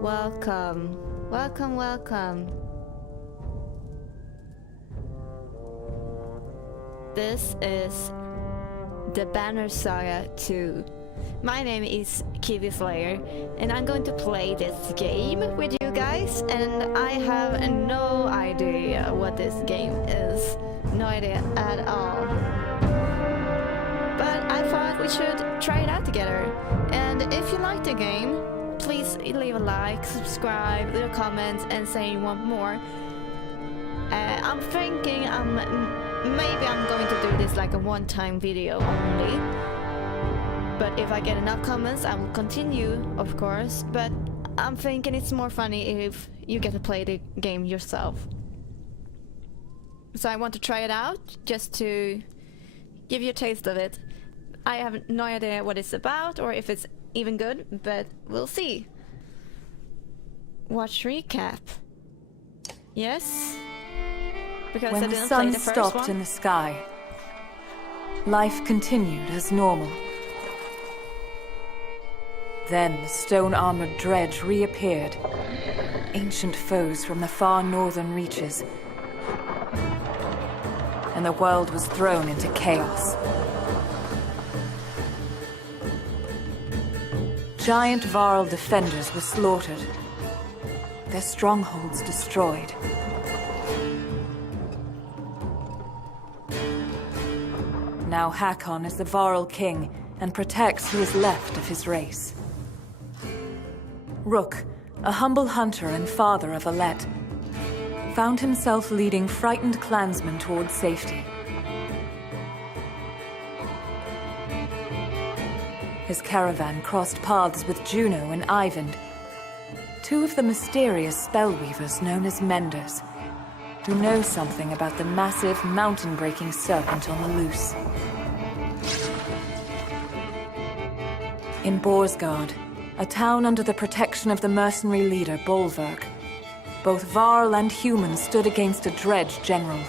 Welcome. Welcome, welcome. This is the Banner Saga 2. My name is KiwiSlayer and I'm going to play this game with you guys, and I have no idea what this game is. No idea at all. But I thought we should try it out together. And if you like the game, please leave a like, subscribe, leave a comment, and say you want more. I'm thinking maybe I'm going to do this like a one-time video only. But if I get enough comments, I will continue, of course. But I'm thinking it's more funny if you get to play the game yourself. So I want to try it out, just to give you a taste of it. I have no idea what it's about or if it's even good, but we'll see. Watch recap. Yes? Because when I didn't the sun play the first stopped one. in the sky, life continued as normal. Then the stone-armored dredge reappeared, ancient foes from the far northern reaches, and the world was thrown into chaos. Giant Varl defenders were slaughtered, their strongholds destroyed. Now Hakon is the Varl king and protects who is left of his race. Rook, a humble hunter and father of Alet, found himself leading frightened clansmen towards safety. His caravan crossed paths with Juno and Eyvind, two of the mysterious spellweavers known as Menders, who know something about the massive, mountain-breaking serpent on the loose. In Borsgard, a town under the protection of the mercenary leader Bolverk, both Varl and humans stood against a dredge general,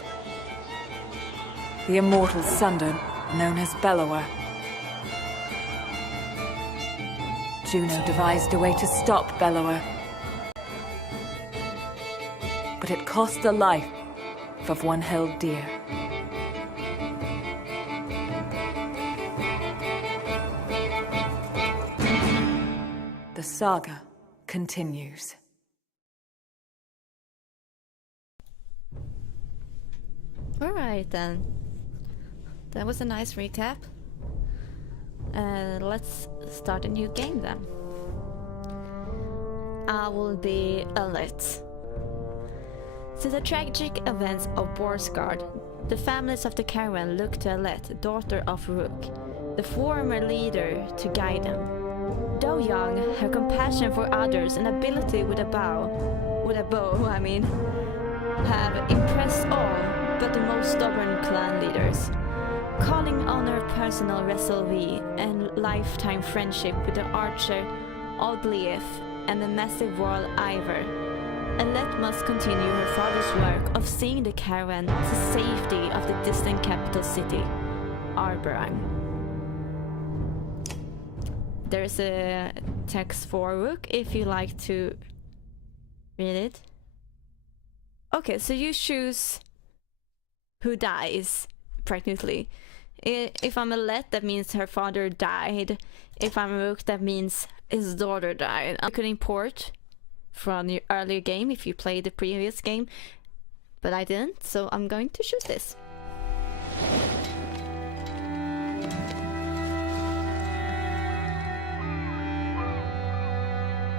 the immortal Sunder, known as Bellower. Juno devised a way to stop Bellower, but it cost the life of one held dear. The saga continues. Alright then. That was a nice recap. Let's start a new game then. I will be Alet. Since the tragic events of Borsgard, the families of the caravan looked to Alet, daughter of Rook, the former leader, to guide them. Though young, her compassion for others and ability with a bow, have impressed all but the most stubborn clan leaders. Calling on her personal resolve and lifetime friendship with the archer Odlief and the massive warrior Ivar, Alet must continue her father's work of seeing the caravan to safety of the distant capital city, Arberang. There's a text for Rook if you like to read it. Okay, so you choose who dies, practically. If I'm Alet, that means her father died. If I'm Rook, that means his daughter died. I could import from your earlier game if you played the previous game, but I didn't, so I'm going to choose this.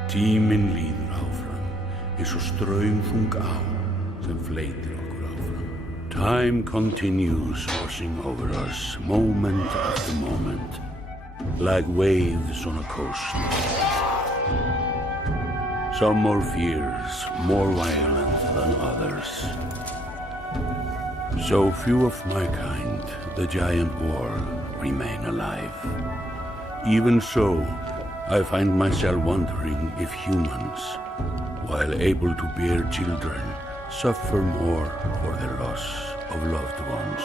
Tíminn líður áfram, eins og straumþung á sem fleytir okkur áfram. Time continues washing over us, moment after moment, like waves on a coast. Some more fierce, more violent than others. So few of my kind, the giant world, remain alive. Even so, I find myself wondering if humans, while able to bear children, suffer more for the loss of loved ones.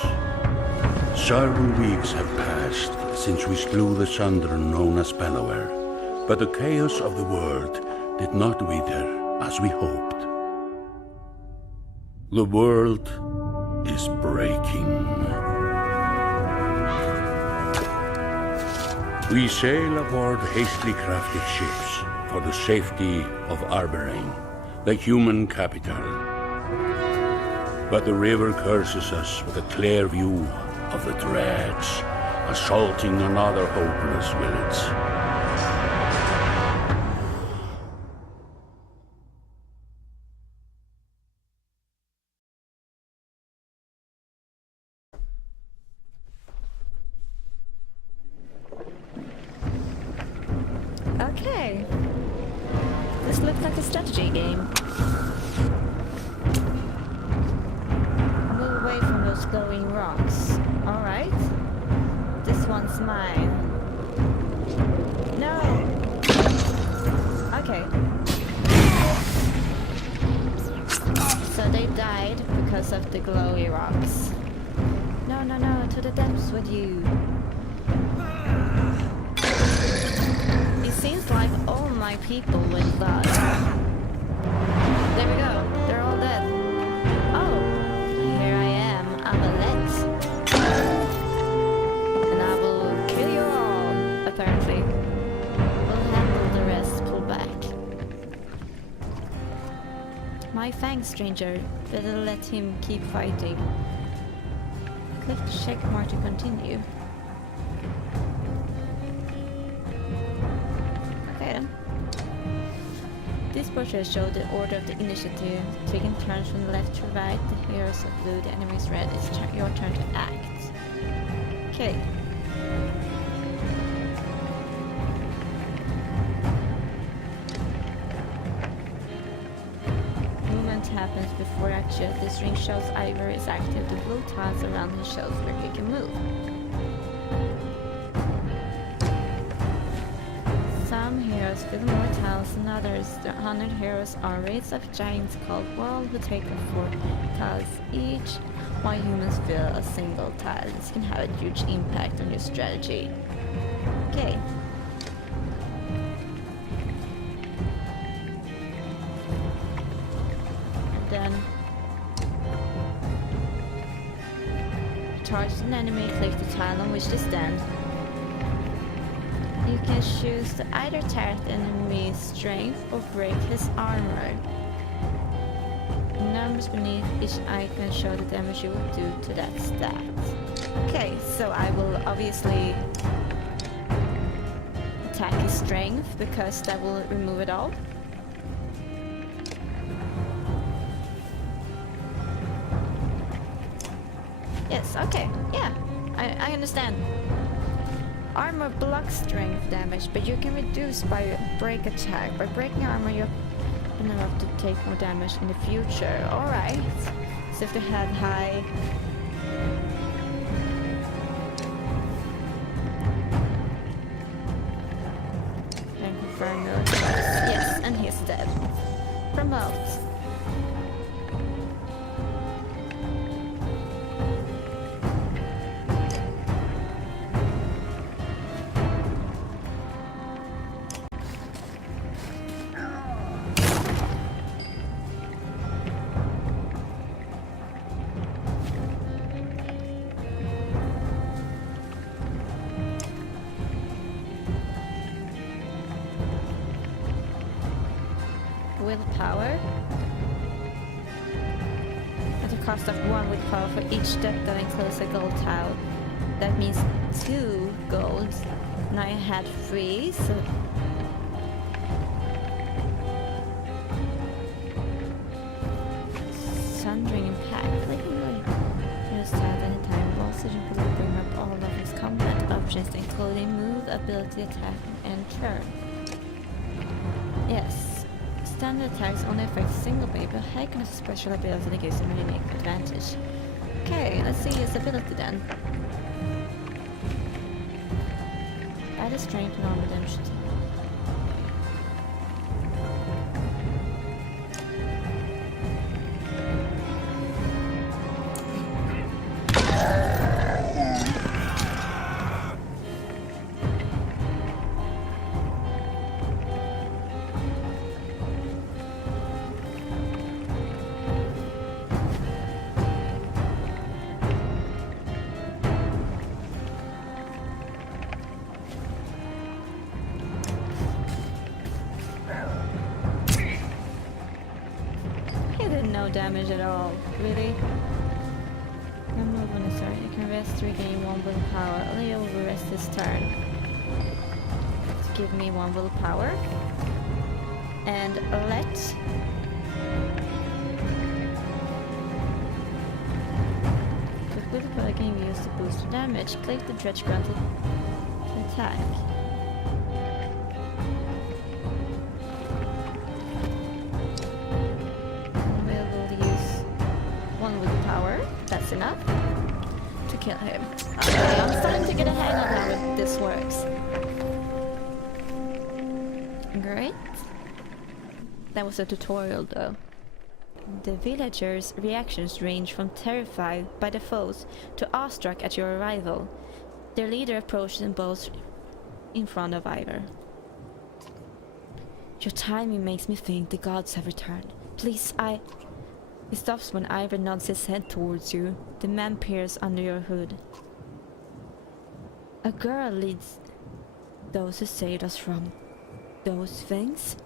Several weeks have passed since we slew the Sunder known as Bellower, but the chaos of the world did not wither as we hoped. The world is breaking. We sail aboard hastily crafted ships for the safety of Arberain, the human capital. But the river curses us with a clear view of the dreads assaulting another hopeless village. Okay. This looks like a strategy game. Move away from those glowing rocks. Alright. This one's mine. No! Okay. So they died because of the glowy rocks. No, no, no, to the depths with you. It seems like all my people with blood. There we go. They're all dead. Oh, here I am, Amulet. And I will kill you all, apparently. We'll handle the rest, pull back. My thanks, stranger. Better let him keep fighting. Click check mark to continue. These portraits show the order of the initiative. Taking turns from left to right, the heroes are blue, the enemies red. It's your turn to act. Okay. Movement happens before action. This ring shows Ivor is active. The blue tiles around him shows where he can move. Some heroes fill more tiles than others. The 100 heroes are raids of giants called World who take up 4 tiles each, while humans fill a single tile. This can have a huge impact on your strategy. Okay. And then charge an enemy, click the tile on which they stand. You can choose to either tear the enemy's strength or break his armor. Numbers beneath each icon show the damage you will do to that stat. Okay, so I will obviously attack his strength because that will remove it all. Yes, okay, yeah, I understand. Armor blocks strength damage, but you can reduce by break attack. By breaking armor, you're enough to take more damage in the future. Alright. So if they had high... And confirm no attacks. Yes, and he's dead. Promote. Willpower. At the cost of 1 willpower for each step that includes a gold tile. That means 2 golds. Now I had 3, so... Sundering Impact. Clicking on your style anytime. Also you can bring up all of his combat options, including move, ability, attack, and turn. Yes. Standard attacks only affect a single baby, but Haken has a special ability that gives him a unique advantage. Okay, let's see his ability then. Add a strength and armor damage. damage at all. Really? Your move on his turn. You can rest, regain 1 willpower. Leo will rest his turn. To give me 1 willpower. And let... Put willpower can be used to boost the damage. Click the dredge granted attack. That's enough to kill him. Okay, I'm starting to get a hang of how this works. Great. That was a tutorial though. The villagers' reactions range from terrified by the foes to awestruck at your arrival. Their leader approaches and bows in front of Ivor. Your timing makes me think the gods have returned. Please, He stops when Ivor nods his head towards you. The man peers under your hood. A girl leads those who saved us from those things.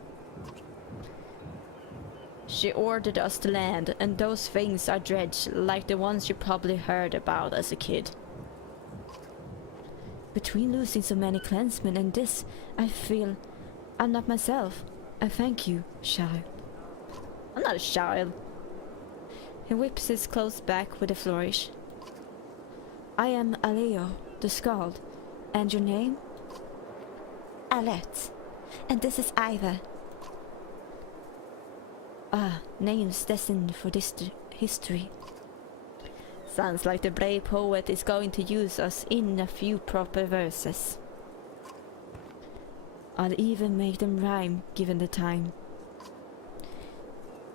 She ordered us to land, and those things are dredged like the ones you probably heard about as a kid. Between losing so many clansmen and this, I feel I'm not myself. I thank you, child. I'm not a child. He whips his clothes back with a flourish. I am Aleo, the Skald. And your name? Alette. And this is Ivor. Ah, names destined for this history. Sounds like the brave poet is going to use us in a few proper verses. I'll even make them rhyme, given the time.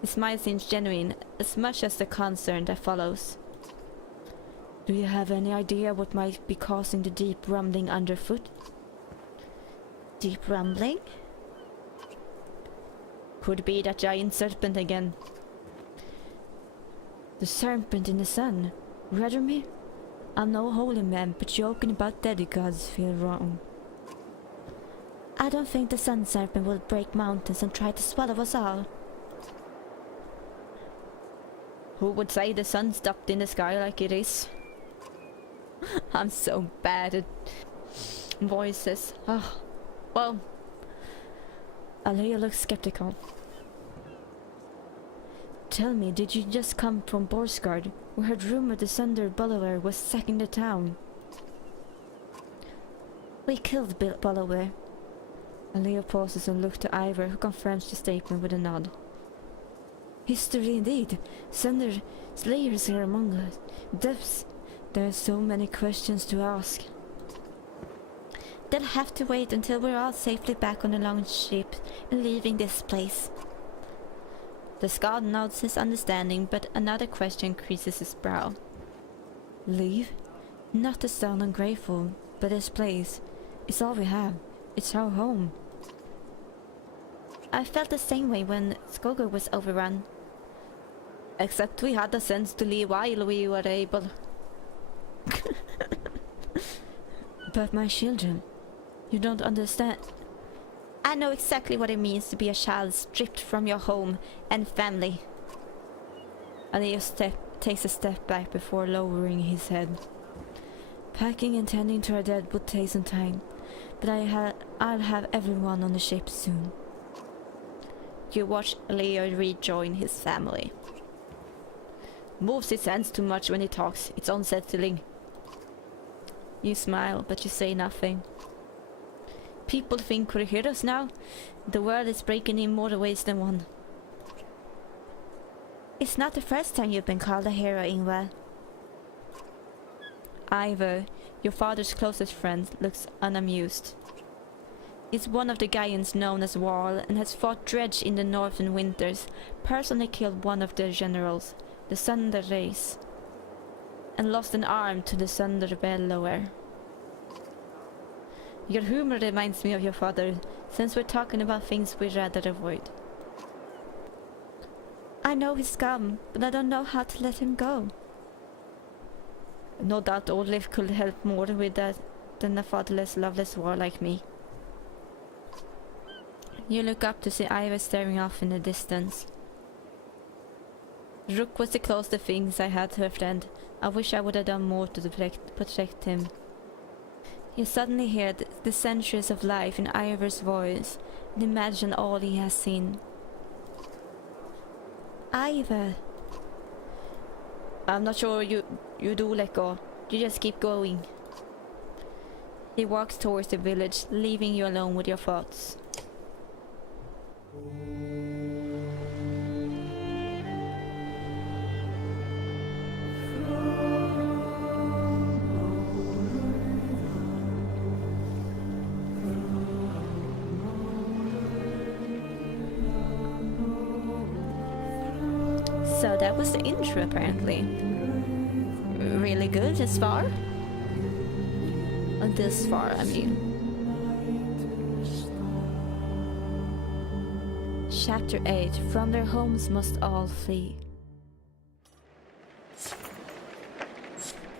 His smile seems genuine, as much as the concern that follows. Do you have any idea what might be causing the deep rumbling underfoot? Deep rumbling? Could be that giant serpent again. The serpent in the sun. Radomir? I'm no holy man, but joking about dead gods feel wrong. I don't think the sun serpent will break mountains and try to swallow us all. Who would say the sun stopped in the sky like it is? I'm so bad at voices. Oh, well. Alea looks skeptical. Tell me, did you just come from Borsgard? We heard rumor the Sunder Bollower was sacking the town. We killed Bollower. Alea pauses and looks to Ivor, who confirms the statement with a nod. History indeed. Sunder slayers are among us. Depths. There are so many questions to ask. They'll have to wait until we're all safely back on the long ship and leaving this place. The Skald nods his understanding, but another question creases his brow. Leave? Not to sound ungrateful, but this place is all we have. It's our home. I felt the same way when Skoga was overrun. Except we had the sense to leave while we were able. But my children, you don't understand. I know exactly what it means to be a child stripped from your home and family. Aleo takes a step back before lowering his head. Packing and tending to our dead would take some time, but I'll have everyone on the ship soon. You watch Leo rejoin his family. Moves his hands too much when he talks. It's unsettling. You smile, but you say nothing. People think we're heroes now. The world is breaking in more ways than one. It's not the first time you've been called a hero, Ingvar. Ivor, your father's closest friend, looks unamused. He's one of the Giants known as Warl and has fought Dredge in the northern winters, personally killed one of their generals, the Sunder race, and lost an arm to the Sunder Bellower. Your humor reminds me of your father, since we're talking about things we'd rather avoid. I know he's scum, but I don't know how to let him go. No doubt Olif could help more with that than a fatherless, loveless war like me. You look up to see Ivor staring off in the distance. Rook was the closest things I had to a friend. I wish I would have done more to protect him. You suddenly hear the centuries of life in Ivor's voice and imagine all he has seen. Ivor. I'm not sure you do let go. You just keep going. He walks towards the village, leaving you alone with your thoughts. So that was the intro apparently. Really good as far? This far, I mean. Chapter 8. From their homes must all flee.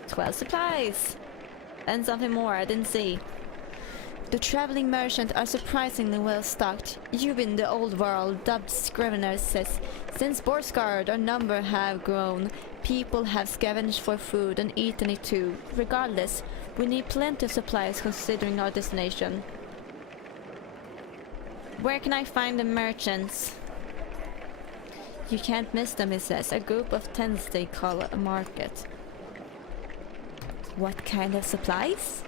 12 supplies! And something more I didn't see. The traveling merchants are surprisingly well stocked. You in the old world, dubbed Scrivener, says, since Borsgard our number have grown, people have scavenged for food and eaten it too. Regardless, we need plenty of supplies considering our destination. Where can I find the merchants? You can't miss them, it says. A group of tents they call a market. What kind of supplies?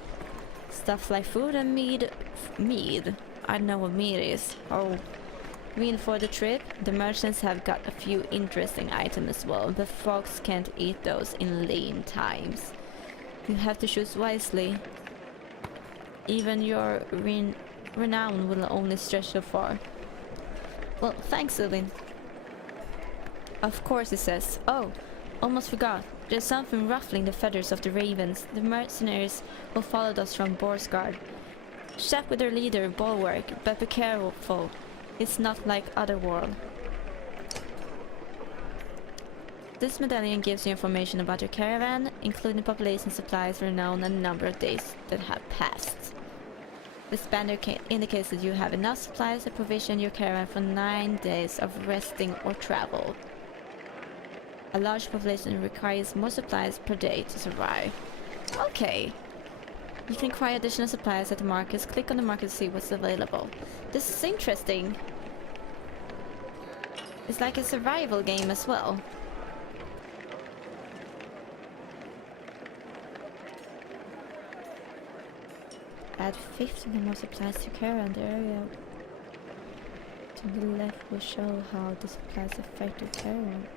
Stuff like food and mead. Mead? I don't know what mead is. Oh, meal for the trip. The merchants have got a few interesting items as well, but folks can't eat those in lean times. You have to choose wisely. Even your renown will only stretch so far. Well, thanks, Ulin. Of course, it says. Oh, almost forgot. There's something ruffling the feathers of the ravens. The mercenaries who followed us from Borsgard. Chat with their leader, Bulwark, but be careful. It's not like Otherworld. This medallion gives you information about your caravan, including population, supplies, renown, and number of days that have passed. This banner indicates that you have enough supplies to provision your caravan for 9 days of resting or travel. A large population requires more supplies per day to survive. Okay. You can acquire additional supplies at the markets. Click on the market to see what's available. This is interesting. It's like a survival game as well. Add 15 more supplies to carry on the area. To the left will show how the supplies affect your caravan.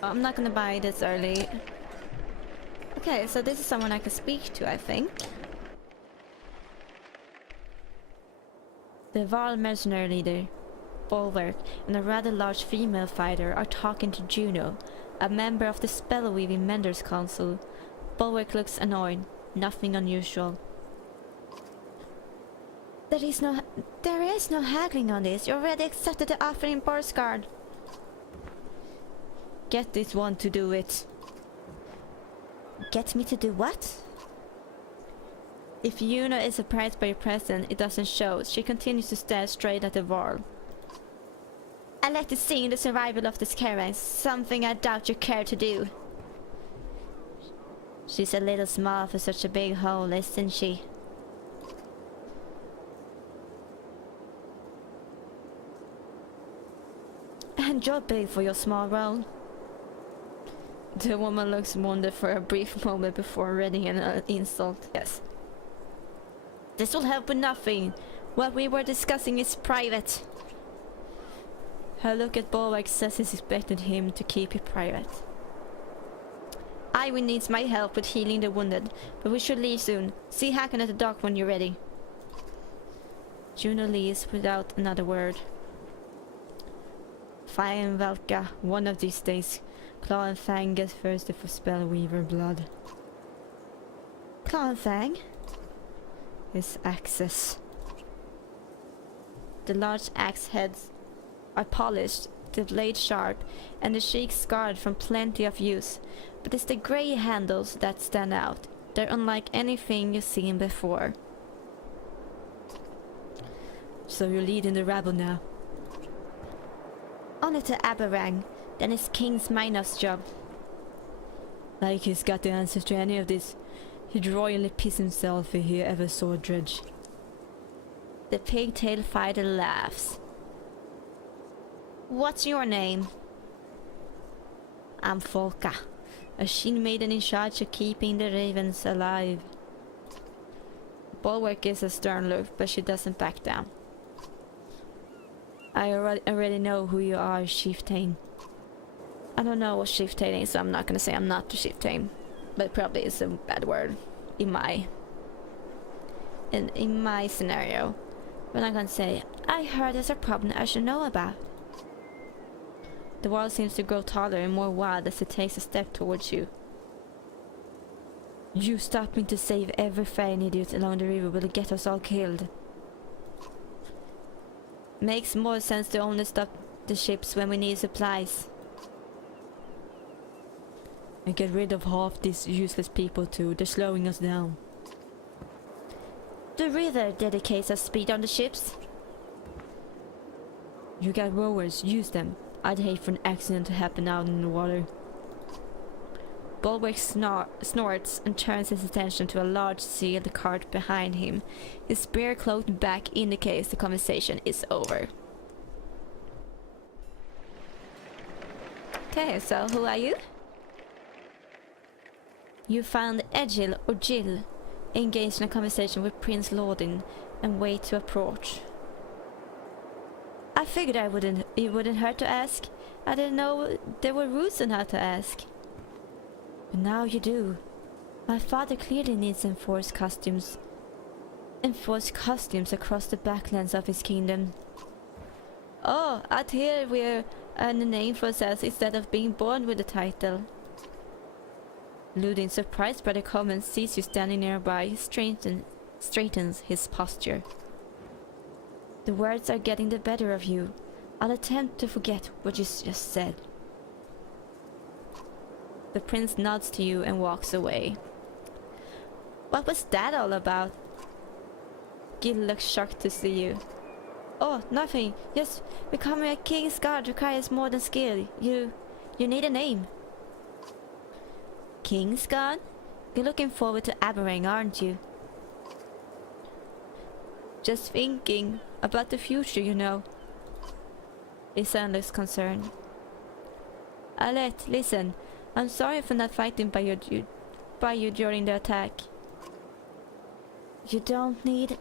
I'm not gonna buy this early. Okay, so this is someone I can speak to, I think. The Val mercenary leader, Bulwark, and a rather large female fighter are talking to Juno, a member of the Spellweaving Menders Council. Bulwark looks annoyed. Nothing unusual. There is no haggling on this. You already accepted the offer in Borsgard. Get this one to do it. Get me to do what? If Yuna is surprised by your presence, it doesn't show. She continues to stare straight at the wall. I like to see the survival of this caravan, something I doubt you care to do. She's a little small for such a big hole, isn't she? And you're big for your small role. The woman looks wondered for a brief moment before reading an insult. Yes. This will help with nothing. What we were discussing is private. Her look at Bulwark says he's expected him to keep it private. Iwin needs my help with healing the wounded, but we should leave soon. See Hakon at the dock when you're ready. Juno leaves without another word. Fine, Velka. One of these days, Claw and Fang get thirsty for Spellweaver blood. Claw and Fang? His axes. The large axe heads are polished, the blade sharp, and the cheeks scarred from plenty of use. But it's the grey handles that stand out. They're unlike anything you've seen before. So you're leading the rabble now? Only to Aberrang, then it's King Sminov's job. Like he's got the answers to any of this. He'd royally piss himself if he ever saw a dredge. The pigtail fighter laughs. What's your name? I'm Folka, a Shin maiden in charge of keeping the ravens alive. Bulwark gives a stern look, but she doesn't back down. I already know who you are, chieftain. I don't know what chieftain is, so I'm not gonna say I'm not the chieftain. But it probably is a bad word in my scenario. But I'm gonna say, I heard there's a problem I should know about. The wall seems to grow taller and more wild as it takes a step towards you. You stopping to save every fine idiot along the river will get us all killed. Makes more sense to only stop the ships when we need supplies. And get rid of half these useless people too, they're slowing us down. The river dedicates us speed on the ships. You got rowers, use them. I'd hate for an accident to happen out in the water. Bulwark snorts and turns his attention to a large sealed cart behind him. His spear-cloaked back indicates the conversation is over. Okay, so who are you? You found Egil or Jill, engaged in a conversation with Prince Lodin and wait to approach. I figured it wouldn't hurt to ask. I didn't know there were rules on how to ask. But now you do. My father clearly needs enforced costumes across the backlands of his kingdom. Oh, out here we're a name for ourselves instead of being born with the title. Ludin, surprised by the comment, sees you standing nearby, straightens his posture. The words are getting the better of you. I'll attempt to forget what you just said. The prince nods to you and walks away. What was that all about? Gil looks shocked to see you. Oh, nothing. Just becoming a king's guard requires more than skill. You need a name. King's guard? You're looking forward to Aberrang, aren't you? Just thinking about the future, you know. His son looks concerned. Alette, listen. I'm sorry for not fighting by you during the attack. You don't need...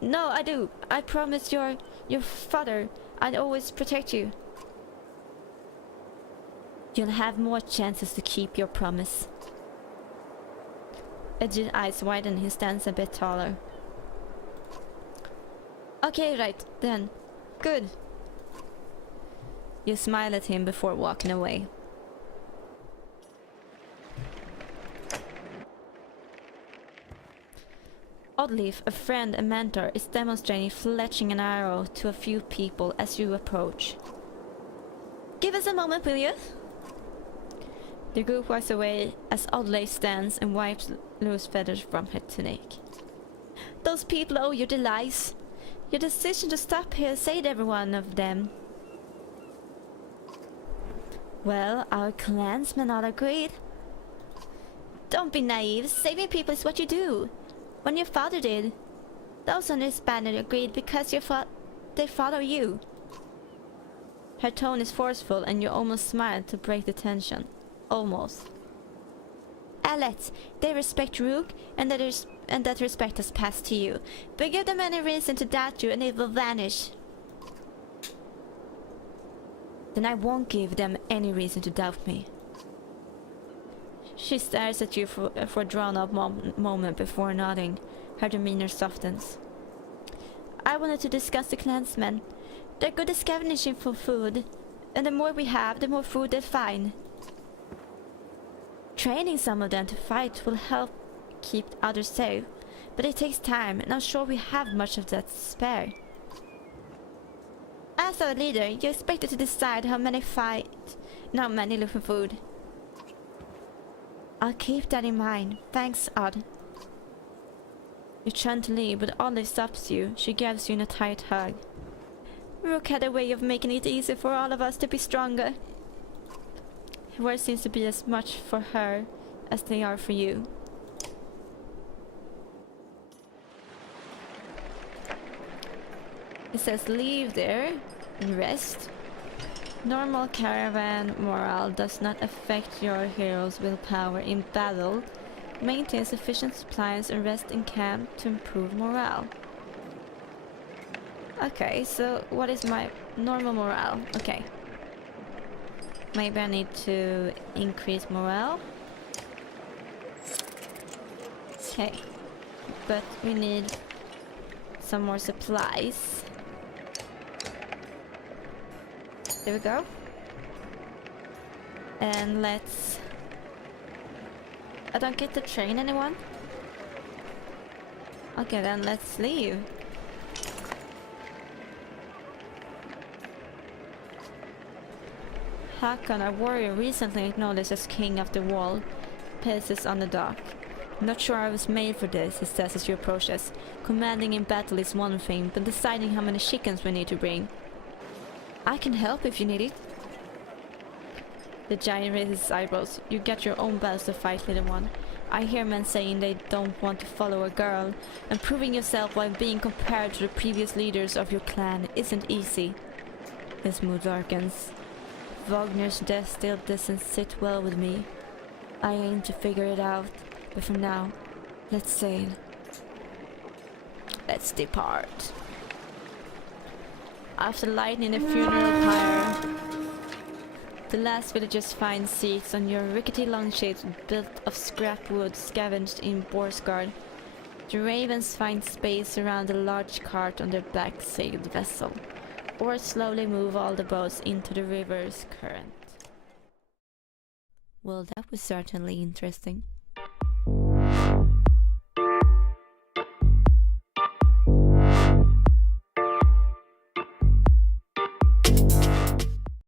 No, I do. I promise your father I'd always protect you. You'll have more chances to keep your promise. Edge's eyes widen, he stands a bit taller. Okay, right, then. Good. You smile at him before walking away. Oddleaf, a friend and mentor, is demonstrating fletching an arrow to a few people as you approach. Give us a moment, will you? The group walks away as Oddleaf stands and wipes loose feathers from her tunic. Those people owe you the lies. Your decision to stop here saved every one of them. Well, our clansmen all agreed. Don't be naive. Saving people is what you do. When your father did, those on his banner agreed because they follow you. Her tone is forceful and you almost smile to break the tension. Almost. Alette, they respect Rook and that respect has passed to you. But give them any reason to doubt you and it will vanish. Then I won't give them any reason to doubt me. She stares at you for a drawn-up moment before nodding. Her demeanor softens. I wanted to discuss the clansmen. They're good at scavenging for food, and the more we have, the more food they'll find. Training some of them to fight will help keep others safe, but it takes time, and I'm sure we have much of that to spare. As our leader, you're expected to decide how many fight and how many look for food. I'll keep that in mind. Thanks, Odd. You're trying to leave, but Olive stops you. She grabs you in a tight hug. Rook had a way of making it easy for all of us to be stronger. Words seems to be as much for her as they are for you. It says leave there and rest. Normal caravan morale does not affect your hero's willpower in battle. Maintain sufficient supplies and rest in camp to improve morale. Okay, so what is my normal morale? Okay. Maybe I need to increase morale. Okay. But we need some more supplies. There we go. And let's... I don't get to train anyone? Okay, then let's leave. Hakon, a warrior recently acknowledged as king of the wall, paces on the dock. Not sure I was made for this, he says as you approach us. Commanding in battle is one thing, but deciding how many chickens we need to bring. I can help if you need it. The giant raises his eyebrows. You get your own battles to fight, little one. I hear men saying they don't want to follow a girl, and proving yourself while being compared to the previous leaders of your clan isn't easy. His mood darkens. Wagner's death still doesn't sit well with me. I aim to figure it out, but for now, let's sail. Let's depart. After lighting the funeral pyre, the last villagers find seats on your rickety longship built of scrap wood scavenged in Borsgard. The ravens find space around a large cart on their back-sailed vessel, or slowly move all the boats into the river's current. Well, that was certainly interesting.